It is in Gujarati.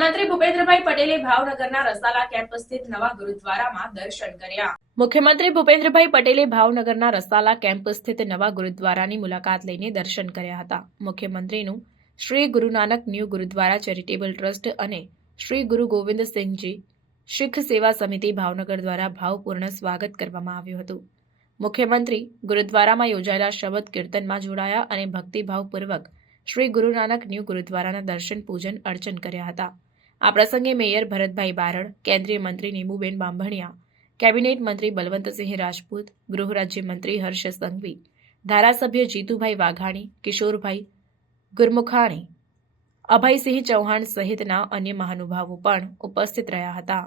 મુખ્યમંત્રી ભૂપેન્દ્રભાઈ પટેલે ભાવનગરના રસાલા કેમ્પ સ્થિત નવા ગુરુદ્વારામાં દર્શન કર્યા. મુખ્યમંત્રી ભૂપેન્દ્રભાઈ પટેલે ભાવનગરના રસાલા કેમ્પ સ્થિત નવા ગુરુદ્વારાની મુલાકાત લઈને દર્શન કર્યા હતા. મુખ્યમંત્રીનું Shri Guru Nanak new Gurudwara charitable trust અને શ્રી ગુરુ ગોવિંદ સિંહજી શીખ સેવા સમિતિ ભાવનગર દ્વારા ભાવપૂર્ણ સ્વાગત કરવામાં આવ્યું હતું. મુખ્યમંત્રી ગુરુદ્વારામાં યોજાયેલા શબદ કીર્તનમાં જોડાયા અને ભક્તિભાવપૂર્વક શ્રી ગુરુ નાનક ન્યૂ ગુરુદ્વારાના દર્શન પૂજન અર્ચન કર્યા હતા. આ પ્રસંગે મેયર ભરતભાઈ બારડ, કેન્દ્રીય મંત્રી નીમુબેન બાંભણિયા, કેબિનેટ મંત્રી બલવંતસિંહ રાજપૂત, ગૃહ રાજ્ય મંત્રી હર્ષ સંઘવી, ધારાસભ્ય જીતુભાઈ વાઘાણી, કિશોરભાઈ ગુરમુખાણી, અભયસિંહ ચૌહાણ સહિતના અન્ય મહાનુભાવો પણ ઉપસ્થિત રહ્યા હતા.